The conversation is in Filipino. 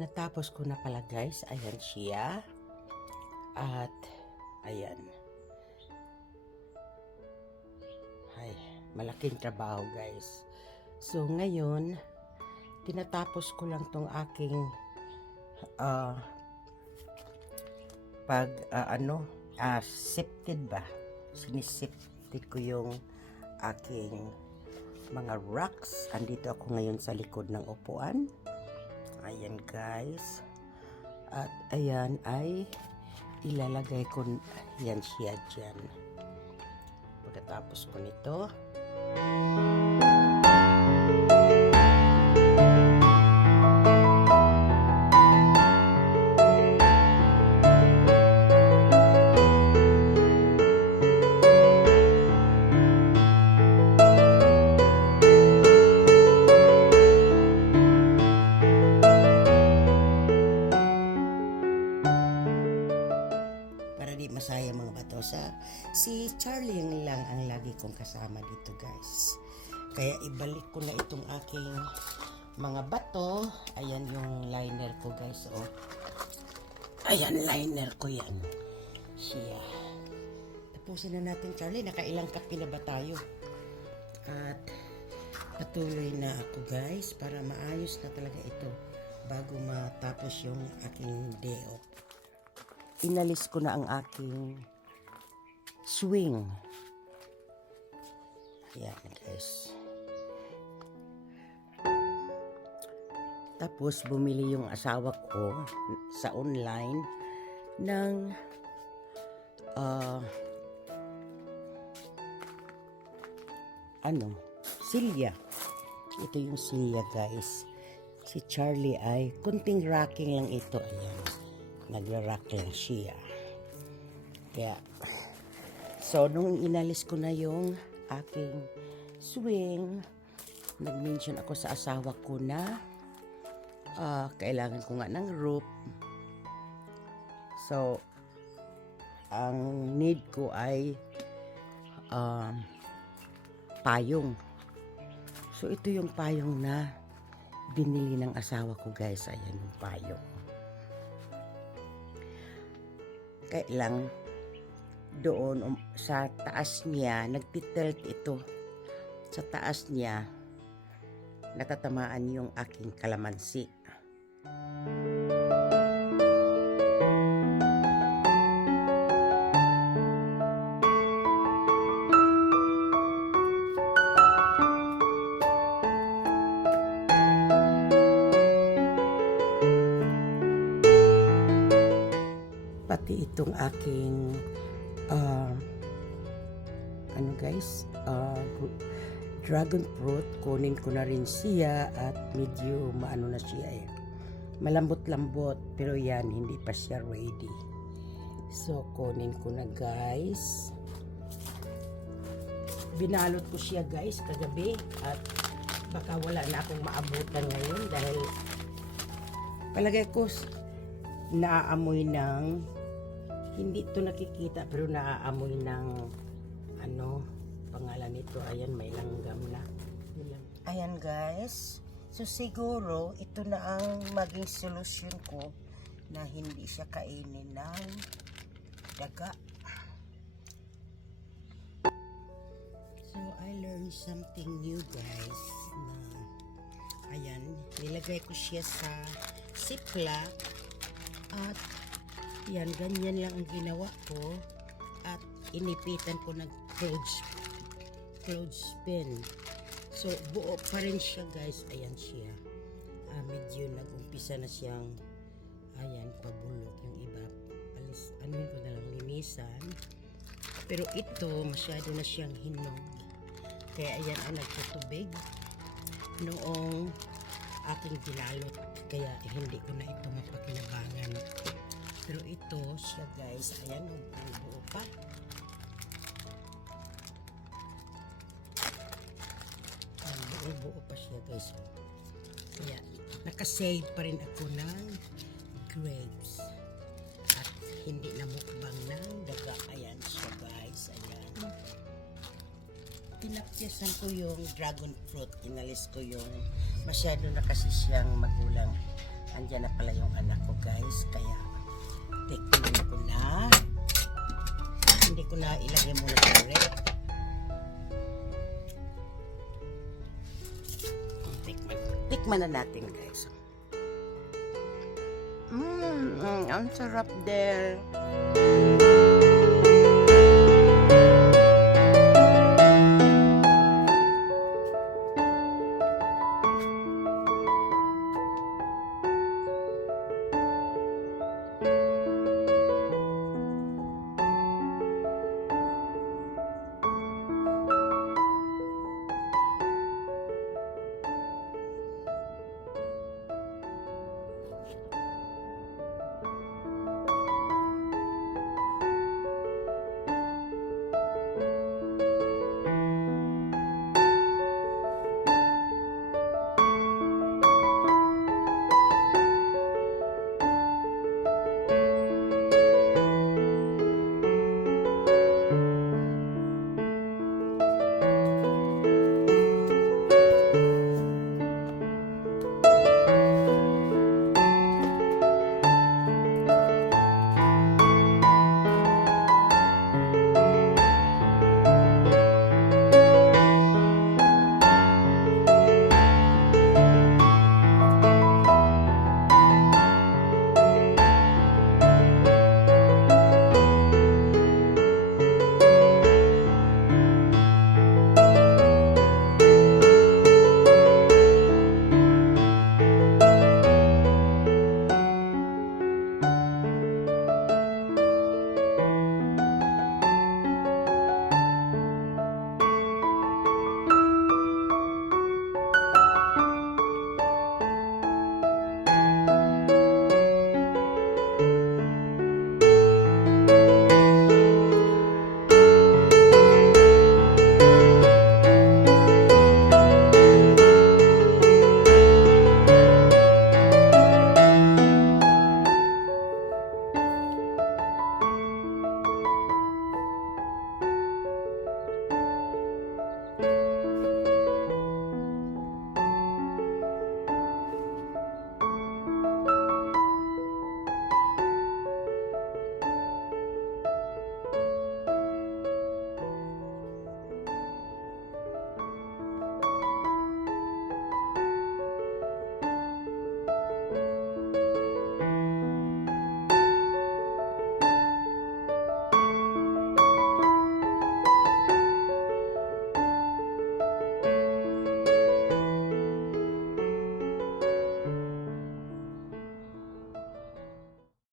Natapos ko na pala guys. Ayan siya. At ayan. Ay, malaking trabaho guys. So ngayon, tinatapos ko lang tong aking ah pag ah, ano, ah, sifted ba? Sinisifted ko yung aking mga rocks. Andito ako ngayon sa likod ng upuan. Ayan guys. At ayan ay ilalagay ko yan siya dyan. Pagkatapos ko nito, para sa si Charlie lang ang lagi kong kasama dito guys. Kaya ibalik ko na itong aking mga bato. Ayan yung liner ko guys oh. Ayan liner ko yan. Siya. Tapusin na natin Charlie. Nakailang kape na ba tayo? At patuloy na ako guys para maayos na talaga ito bago matapos yung aking day off. Inalis ko na ang aking swing. Ayan guys. Tapos bumili yung asawa ko sa online ng ah, ano, silya. Ito yung silya guys. Si Charlie ay kunting rocking lang ito. Ayan nagra-rock lang siya. Kaya, so nung inalis ko na yung aking swing, nag-mention ako sa asawa ko na ah, kailangan ko nga ng rope. So, ang need ko ay um, payong. So, ito yung payong na binili ng asawa ko guys. Ayan yung payong. Kaya lang, doon um, sa taas niya, nagtitilt ito. Sa taas niya, natatamaan yung aking kalamansi. Pati itong aking ah, ano guys, gr- dragon fruit, kunin ko na rin siya at medyo maano na siya eh. Malambot-lambot, pero yan, hindi pa siya ready. So, kunin ko na guys. Binalot ko siya guys kagabi at baka wala na akong maabutan ngayon dahil palagay ko naaamoy ng hindi to nakikita pero naaamoy ng ano pangalan nito. Ayan may langgam na. Ayan guys. So siguro ito na ang maging solusyon ko na hindi siya kainin ng daga. So I learned something new guys na ayan nilagay ko siya sa ziplock at yan, ganyan lang ang ginawa ko. At inipitan ko ng clothes, clothespin. So, buo pa rin siya guys. Ayan siya. Ah, medyo nag-umpisa na siyang, ayan, pabulok yung iba. Alis, anuin ko na lang, linisan. Pero ito, masyado na siyang hinog. Kaya ayan ang nagtutubig noong aking binalot. Kaya hindi ko na ito mapakinabangan. Pero ito siya guys, ayan, ang buo pa. Ang buo-buo pa siya guys. oh. Kaya nakasave pa rin ako ng grapes. At hindi na mukbang ng daga. Ayan siya guys, ayan. Pinapyasan ko yung dragon fruit. Inalis ko yung masyado na kasi siyang magulang. andyan na pala yung anak ko guys. Kaya, tikman ko na. Hindi ko na ilagay muna sa rep. Tikman, tikman na natin guys. Mmm, ang sarap din.